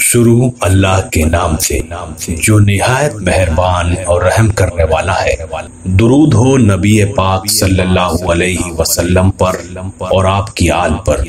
शुरू अल्लाह के नाम से जो निहायत मेहरबान और रहम करने वाला है। दुरूद हो नबी पाक सल्लल्लाहु अलैहि वसल्लम पर और आपकी आल पर।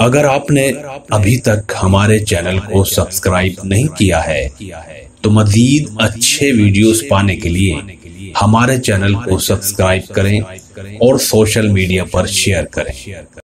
अगर आपने अभी तक हमारे चैनल को सब्सक्राइब नहीं किया है तो मज़ीद अच्छे वीडियोस पाने के लिए हमारे चैनल को सब्सक्राइब करें और सोशल मीडिया पर शेयर करें।